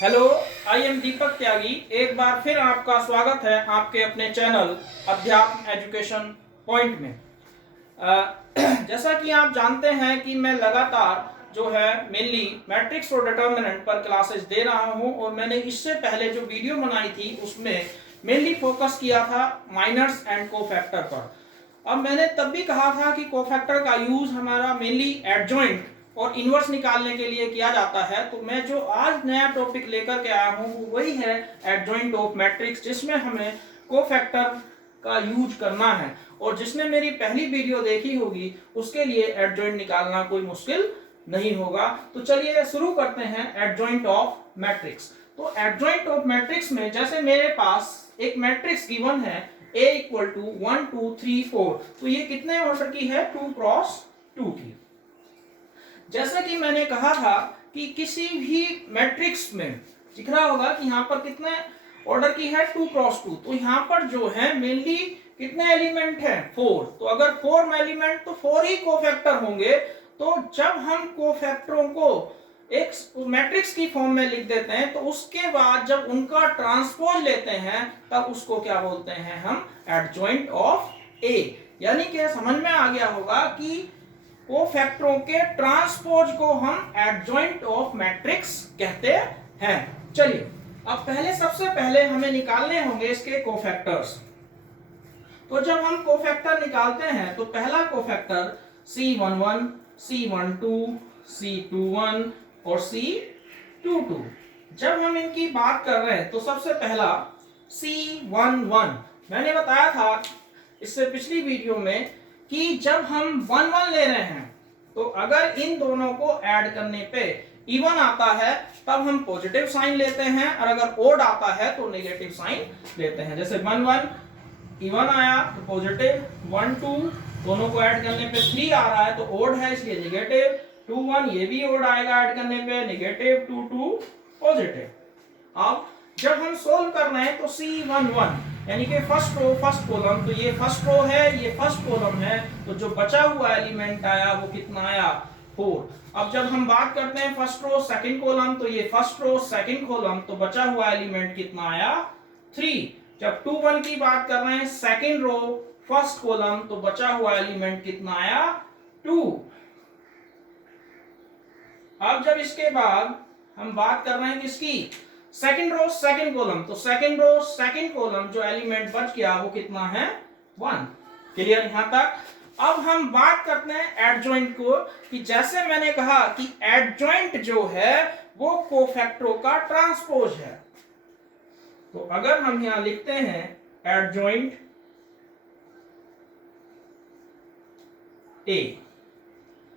Hello, I am दीपक त्यागी। एक बार फिर आपका स्वागत है आपके अपने चैनल अध्यात्म एजुकेशन पॉइंट में। जैसा कि आप जानते हैं कि मैं लगातार जो है मेनली मैट्रिक्स और डिटर्मिनेंट पर क्लासेस दे रहा हूं और मैंने इससे पहले जो वीडियो बनाई थी उसमें मेनली फोकस किया था माइनर्स एंड कोफैक्टर पर। अब मैंने तब भी कहा था कि कोफैक्टर का यूज हमारा मेनली एडजॉइंट और इनवर्स निकालने के लिए किया जाता है। तो मैं जो आज नया टॉपिक लेकर के आया हूं वो वही है एडजॉइंट ऑफ मैट्रिक्स, जिसमें हमें कोफैक्टर का यूज करना है। और जिसने मेरी पहली वीडियो देखी होगी उसके लिए एडजॉइंट निकालना कोई मुश्किल नहीं होगा। तो चलिए शुरू करते हैं एडजॉइंट ऑफ मैट्रिक्स। तो एडजॉइंट ऑफ मैट्रिक्स में जैसे मेरे पास एक मैट्रिक्स गिवन है A इक्वल टू 1 2 3 4, तो ये कितने ऑर्डर की है? 2 क्रॉस 2 की। जैसा कि मैंने कहा था कि किसी भी मैट्रिक्स में दिख रहा होगा कि यहाँ पर कितने ऑर्डर की है? 2 क्रॉस 2। तो यहाँ पर जो है मेनली कितने एलिमेंट हैं? 4। तो अगर 4 एलिमेंट तो 4 ही कोफैक्टर होंगे। तो जब हम कोफैक्टरों को एक मैट्रिक्स की फॉर्म में लिख देते हैं तो उसके बाद जब उनका ट्रांसपोज लेते हैं तब उसको क्या बोलते हैं? हम एडजॉइंट ऑफ ए। यानी कि समझ में आ गया होगा कि कोफैक्टरों के ट्रांसपोज को हम एडजॉइंट ऑफ मैट्रिक्स कहते हैं। चलिए अब सबसे पहले हमें निकालने होंगे इसके कोफैक्टर्स। तो जब हम कोफैक्टर निकालते हैं तो पहला कोफैक्टर C11, C12, C21 और C22। जब हम इनकी बात कर रहे हैं तो सबसे पहला C11, मैंने बताया था इससे पिछली वीडियो में कि जब हम 1 1 ले रहे हैं तो अगर इन दोनों को ऐड करने पे इवन आता है तब हम पॉजिटिव साइन लेते हैं, और अगर ओड आता है तो नेगेटिव साइन लेते हैं। जैसे 1 1 इवन आया तो पॉजिटिव, 1 2 दोनों को ऐड करने पे 3 आ रहा है तो ओड है इसलिए नेगेटिव, 2 1 ये भी ओड आएगा ऐड करने पे नेगेटिव, 2 2 पॉजिटिव। अब जब हम सोल्व कर रहे हैं तो C11 यानी कि फर्स्ट रो फर्स्ट कॉलम, तो ये फर्स्ट रो है ये फर्स्ट कॉलम है, तो जो बचा हुआ एलिमेंट आया वो कितना आया? 4। अब जब हम बात करते हैं फर्स्ट रो सेकंड कॉलम, तो ये फर्स्ट रो सेकंड कॉलम, तो बचा हुआ एलिमेंट कितना आया? 3। जब 2 1 की बात कर रहे हैं सेकंड रो फर्स्ट कॉलम, तो बचा हुआ एलिमेंट कितना आया? 2। अब जब इसके बाद हम बात कर रहे हैं किसकी? सेकंड रो सेकंड कॉलम, तो सेकंड रो सेकंड कॉलम जो एलिमेंट बच गया वो कितना है? 1। क्लियर यहां तक? अब हम बात करते हैं एडजॉइंट को, कि जैसे मैंने कहा कि एडजॉइंट जो है वो कोफैक्टरों का ट्रांसपोज है। तो अगर हम यहां लिखते हैं एडजॉइंट ए,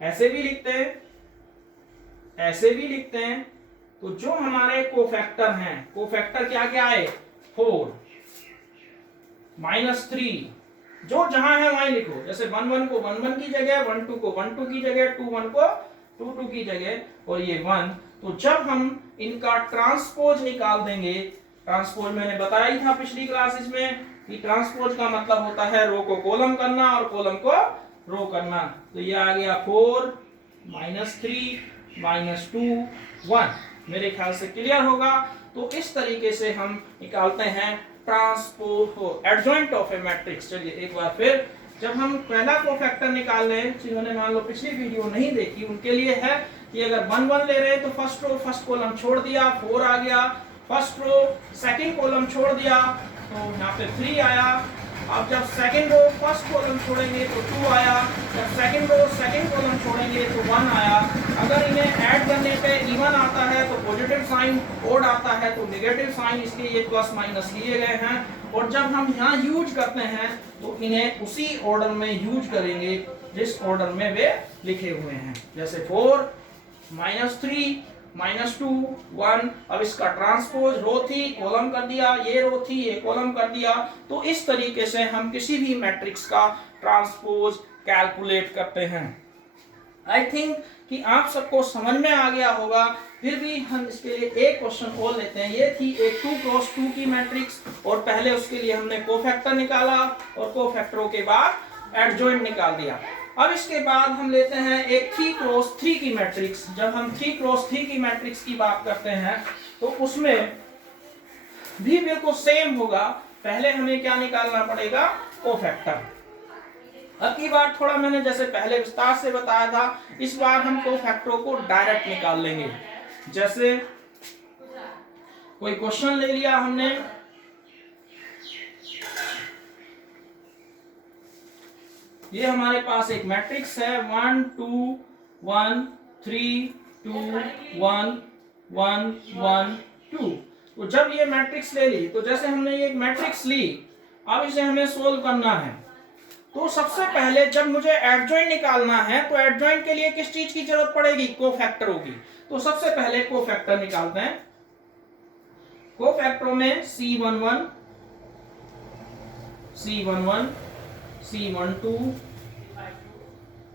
ऐसे भी लिखते हैं ऐसे भी लिखते हैं, तो जो हमारे कोफैक्टर हैं, कोफैक्टर क्या क्या है? 4 -3, जो जहां है वहीं लिखो। जैसे 1 1 को 1 1 की जगह, 1 2 को 1 2 की जगह, 2 1 को 2 2 की जगह, और ये 1। तो जब हम इनका ट्रांसपोज निकाल देंगे, ट्रांसपोज मैंने बताया ही था पिछली क्लासेस में कि ट्रांसपोज का मतलब होता है रो को कॉलम करना और कॉलम को रो करना। तो ये आ गया 4 -3 -2 1। मेरे ख्याल से क्लियर होगा। तो इस तरीके से हम निकालते हैं transpose adjoint of A matrix. चलिए एक बार फिर, जब हम पहला कोफैक्टर निकाल रहे हैं, जिन्होंने मान लो पिछली वीडियो नहीं देखी उनके लिए है कि अगर 1 1 ले रहे हैं तो फर्स्ट रो फर्स्ट कॉलम छोड़ दिया, 4 आ गया, फर्स्ट रो सेकंड कॉलम छोड़ दिया तो यहाँ पे 3 आया। अब जब सेकंड रो फर्स्ट कॉलम छोड़ेंगे तो 2 आया, जब सेकंड रो सेकंड कॉलम छोड़ेंगे तो 1 आया। अगर इन्हें ऐड करने पे इवन आता है तो पॉजिटिव साइन, ओड आता है तो नेगेटिव साइन, इसलिए ये प्लस माइनस लिए गए हैं। और जब हम यहाँ यूज करते हैं तो इन्हें उसी ऑर्डर में यूज करेंगे जिस ऑर्डर में वे लिखे हुए हैं। जैसे 4 -3 -2 1। अब इसका ट्रांसपोज रो थी कॉलम कर दिया, ये रो थी ये कॉलम कर दिया। तो इस तरीके से हम किसी भी मैट्रिक्स का ट्रांसपोज कैलकुलेट करते हैं। आई थिंक कि आप सबको समझ में आ गया होगा। फिर भी हम इसके लिए एक क्वेश्चन और लेते हैं। ये थी एक 2 क्रॉस 2 की मैट्रिक्स, और पहले उसके लिए हमने कोफैक्टर निकाला और कोफैक्टरों के बाद एडजॉइंट निकाल दिया। अब इसके बाद हम लेते हैं एक 3 क्रॉस 3 की मैट्रिक्स। जब हम 3 क्रॉस 3 की मैट्रिक्स की बात करते हैं तो उसमें भी बिल्कुल सेम होगा। पहले हमें क्या निकालना पड़ेगा, कोफैक्टर। अब की बार थोड़ा मैंने जैसे पहले विस्तार से बताया था, इस बार हम कोफैक्टरों को डायरेक्ट निकाल लेंगे। जैसे कोई क्वेश्चन ले लिया हमने, ये हमारे पास एक मैट्रिक्स है 1 2 1 3 2 1 1 1 2। तो जब ये मैट्रिक्स ले ली, तो जैसे हमने ये एक मैट्रिक्स ली, अब इसे हमें सोल्व करना है। तो सबसे पहले जब मुझे एडजॉइंट निकालना है, तो एडजॉइंट के लिए किस चीज की जरूरत पड़ेगी, कोफैक्टर होगी। तो सबसे पहले कोफैक्टर निकालते हैं। कोफैक्टरों में C11 C11 C12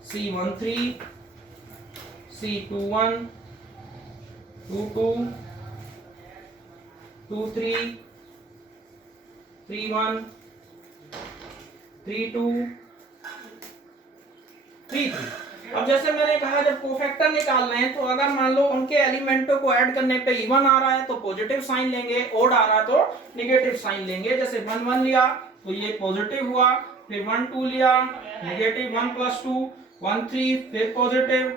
C13 C21 22 23 31 32 33। अब जैसे मैंने कहा, जब कोफैक्टर निकालने हैं, तो अगर मान लो उनके एलिमेंटों को ऐड करने पे इवन आ रहा है तो पॉजिटिव साइन लेंगे, ओड आ रहा तो निगेटिव साइन लेंगे। जैसे 1 1 लिया तो ये पॉजिटिव हुआ, फिर 1 2 लिया नेगेटिव, 1 + 2 1 3 फिर पॉजिटिव,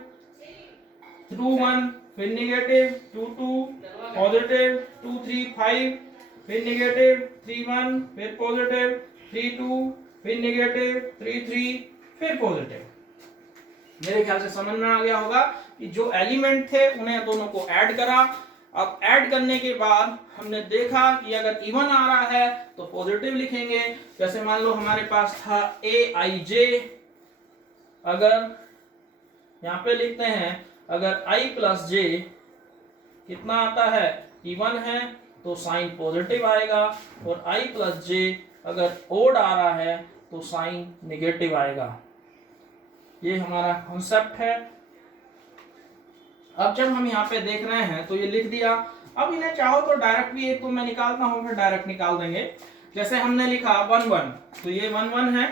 2 1 फिर नेगेटिव, 2 2 पॉजिटिव, 2 3 5 फिर नेगेटिव, 3 1 फिर पॉजिटिव, 3 2 फिर नेगेटिव, 3 3 फिर पॉजिटिव। मेरे ख्याल से समझ में आ गया होगा कि जो एलिमेंट थे उन्हें दोनों को ऐड करा। अब ऐड करने के बाद हमने देखा कि अगर इवन आ रहा है तो पॉजिटिव लिखेंगे। जैसे मान लो हमारे पास था aij, अगर यहां पे लिखते हैं, अगर i + j कितना आता है, इवन है तो साइन पॉजिटिव आएगा, और i + j अगर ओड आ रहा है तो साइन नेगेटिव आएगा। ये हमारा कॉन्सेप्ट है। अब जब हम यहाँ पे देख रहे हैं तो ये लिख दिया। अब इन्हें चाहो तो डायरेक्ट भी, एक तो मैं निकालता हूं फिर डायरेक्ट निकाल देंगे। जैसे हमने लिखा 1 1, तो ये 1 1 है,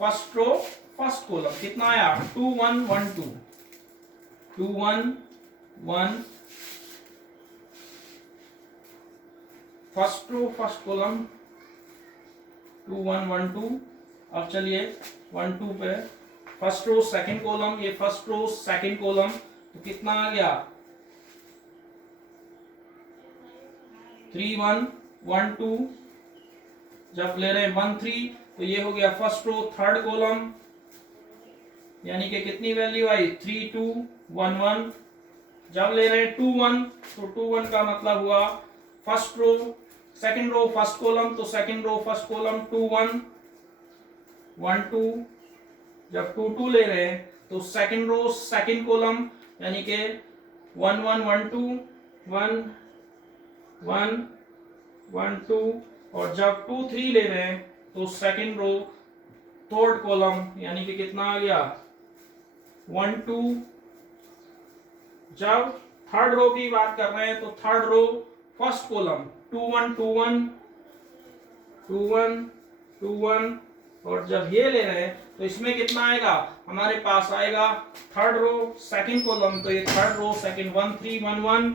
फर्स्ट रो फर्स्ट कॉलम कितना आया, 2 1 1 2 2 1 1, फर्स्ट रो फर्स्ट कॉलम 2 1 1 2। अब चलिए 1 2 पे फर्स्ट रो सेकंड कॉलम, ये फर्स्ट रो सेकंड कॉलम, तो कितना आ गया, 3 1 1 2। जब ले रहे हैं 1 3, तो ये हो गया फर्स्ट रो थर्ड कॉलम, यानी कि कितनी वैल्यू आई, 3 2 1 1। जब ले रहे हैं 2 1, तो 2 1 का मतलब हुआ first row second row first column, तो सेकंड रो फर्स्ट कॉलम 2 1 1 2। जब 2 2 ले रहे हैं तो सेकंड रो सेकंड कॉलम, यानी कि 1 1 1 2 1 1 1 2। और जब 2 3 ले रहे हैं तो सेकंड रो थर्ड कॉलम, यानी कि कितना आ गया, 1 2। जब थर्ड रो की बात कर रहे हैं तो थर्ड रो फर्स्ट कॉलम 2 1 2 1 2 1 2 1। और जब ये ले रहे हैं तो इसमें कितना आएगा, हमारे पास आएगा थर्ड रो सेकंड कॉलम, तो ये थर्ड रो सेकंड 1 3 1 1।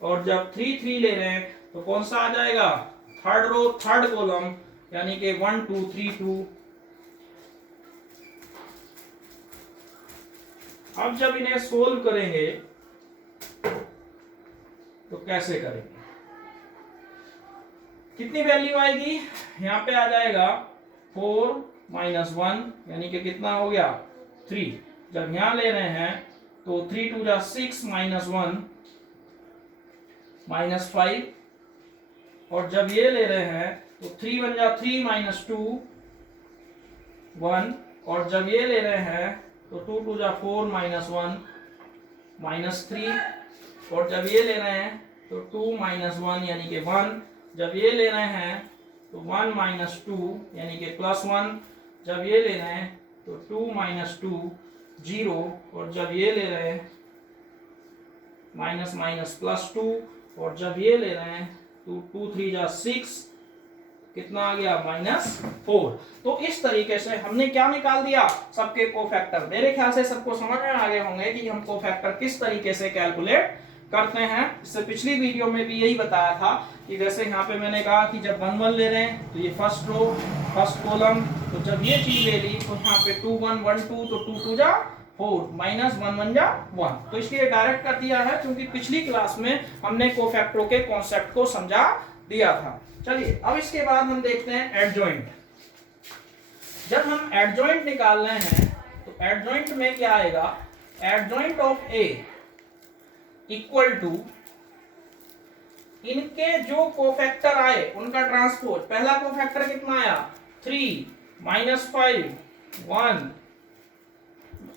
और जब 3 3 ले रहे हैं तो कौन सा आ जाएगा, थर्ड रो थर्ड कॉलम, यानी कि 1 2 3 2। अब जब इन्हें सोल्व करेंगे तो कैसे करेंगे, कितनी वैल्यू आएगी, यहाँ पे आ जाएगा 4 - 1, यानी कि कितना हो गया, 3। जब यहाँ ले रहे हैं तो 3 2 जा 6 - 1 -5। और जब ये ले रहे हैं तो 3 1 जा 3 - 2 1। और जब ये ले रहे हैं तो 2 2 जा 4 -1 -3। और जब ये ले रहे हैं तो 2 - 1 यानी कि 1। जब ये ले रहे हैं तो 1 - 2 यानी कि +1। जब ये ले रहे हैं तो 2 - 2 0। और जब ये ले रहे हैं -+2। और जब ये ले रहे हैं तो 2 3 जा 6, कितना आ गया, -4। तो इस तरीके से हमने क्या निकाल दिया, सबके कोफैक्टर। मेरे ख्याल से सबको समझ में आ गए होंगे कि हम कोफैक्टर किस तरीके से कैलकुलेट करते हैं। इससे पिछली वीडियो में भी यही बताया था कि जैसे यहाँ पे मैंने कहा कि जब 1 1 ले रहे हैं तो ये फर्स्ट रो फर्स्ट कॉलम, तो जब ये चीज ले ली तो यहाँ पे 2 1 1 2 तो 2 2 जा 4 माइनस 1 1 जा 1, तो इसलिए डायरेक्ट कर दिया है क्योंकि पिछली क्लास में हमने कोफैक्टरों के कॉन्सेप्ट को समझा दिया था। चलिए अब इसके बाद हम देखते हैं एडजॉइंट। जब हम एडजॉइंट निकाल रहे हैं तो एडजॉइंट में क्या आएगा, adjoint of A equal to इनके जो कोफैक्टर आए उनका ट्रांसपोज। पहला कोफैक्टर कितना आया 3 माइनस 5 1,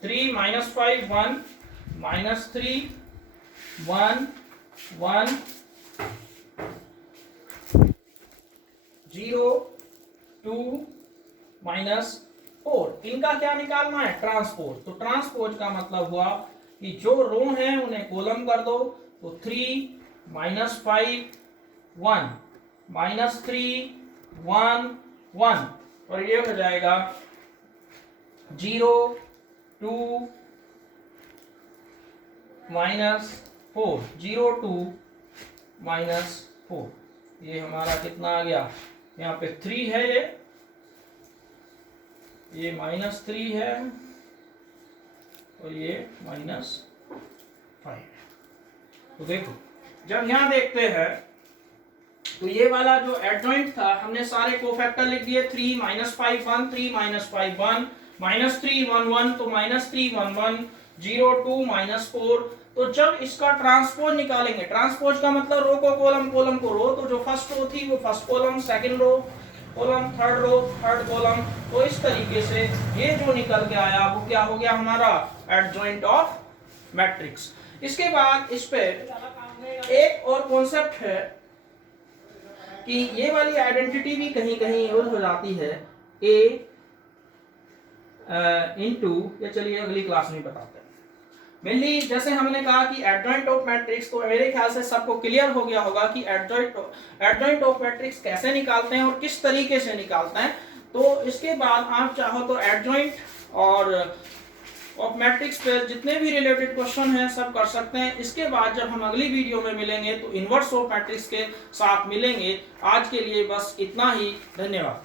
3 माइनस 5 1 माइनस 3 1 1 0 2 माइनस 4। इनका क्या निकालना है, ट्रांसपोज। तो ट्रांसपोज का मतलब हुआ कि जो रो हैं उन्हें कॉलम कर दो, तो 3 माइनस 5 1 माइनस 3 1 1, और ये हो जाएगा 0 2 माइनस 4 0 2 माइनस 4। ये हमारा कितना आ गया, यहाँ पे 3 है, ये माइनस 3 है और ये माइनस 5। तो देखो जब यहाँ देखते हैं तो ये वाला जो एडजॉइंट था हमने सारे कोफैक्टर लिख दिए, 3 माइनस 5 1 3 माइनस 5 1 माइनस 3 1 1, तो माइनस 3 1 1 0 2 माइनस 4। तो जब इसका ट्रांसपोज निकालेंगे, ट्रांसपोज का मतलब रो को कॉलम, कॉलम को रो, तो जो फर्स्ट रो थी वो first column, second row column, third row third column, तो इस तरीके से ये जो निकल के आया वो क्या हो गया हमारा एडजॉइंट ऑफ मैट्रिक्स। इसके बाद इस पे एक और कॉन्सेप्ट है कि ये वाली आइडेंटिटी भी कहीं कहीं यूज हो जाती है, ए इनटू, ये चलिए अगली क्लास में बताते हैं। मेनली जैसे हमने कहा कि एडजॉइंट ऑफ मैट्रिक्स, तो मेरे ख्याल से सबको क्लियर हो गया होगा कि एडजॉइंट ऑफ मैट्रिक्स कैसे निकालते हैं और किस तरीके से निकालते हैं। तो इसके बाद आप चाहो तो एडजॉइंट और ऑफ मैट्रिक्स पे जितने भी रिलेटेड क्वेश्चन हैं सब कर सकते हैं। इसके बाद जब हम अगली वीडियो में मिलेंगे तो इनवर्स ऑफ मैट्रिक्स के साथ मिलेंगे। आज के लिए बस इतना ही, धन्यवाद।